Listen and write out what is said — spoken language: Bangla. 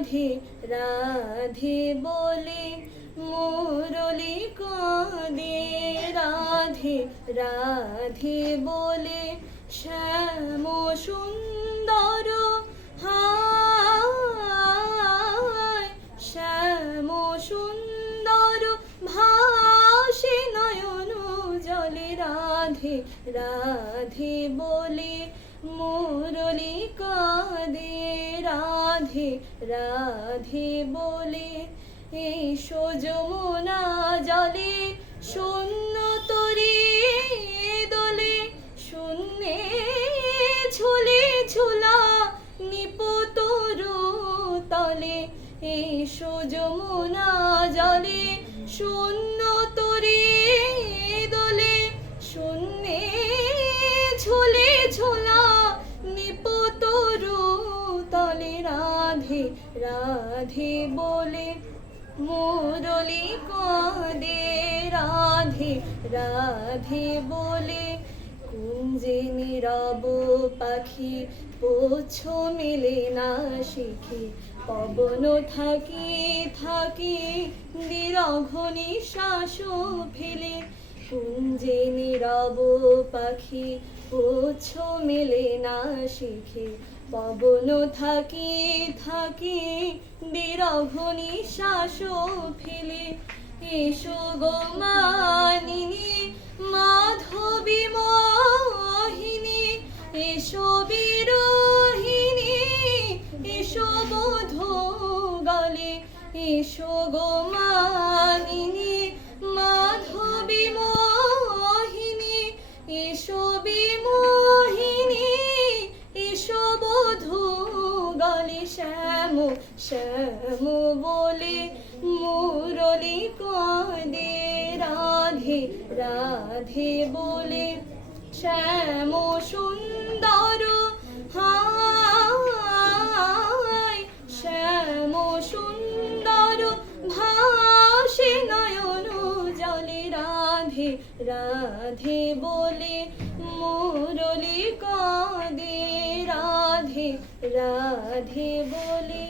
রাধে রাধে বলে মুরলি কাঁদে, রাধে রাধে বলে শ্যাম সুন্দর হায়, শ্যাম সুন্দর ভাসে নয়ন জলে, রাধে রাধে বলে মুরলি কাঁদে, রাধে রাধে বলে এসো যমুনা জলে শূন্য তরি দোলে, শূন্যে ঝুলে ঝুলা নিপতরু তলে, এসো যমুনা জলে শূন্য তরি দোলে, শূন্যে ঝুলে ঝোলা নিপতরু তলে, রাধে রাধে বলে মুরলি কাঁদে, রাধে রাধে বলে কুঞ্জে নীরব পাখি পোছ মেলে না শিখে, পবন থাকি থাকি বিরহ নিঃশ্বাস ফেলে, কুঞ্জে নীরব পাখি পোছ মেলে না শিখে, পবন থাকি থাকি বিরহ নিঃশ্বাস ফেলে, এসো গো মানিনী মাধবী মোহিনী, এসো বিরোহিনী এসো বধূ গলে, এসো গো মানিনী মাধবী মোহিনী, এসো বিমোহিনী এসো বধূ গলে, শ্যাম শ্যাম বলে মুরলি কাঁদে, রাধে রাধে বলে শ্যাম সুন্দর হায়, শ্যাম সুন্দর ভাসে নয়ন জলে, রাধে রাধে বলে মুরলি কাঁদে, রাধে রাধে বলে।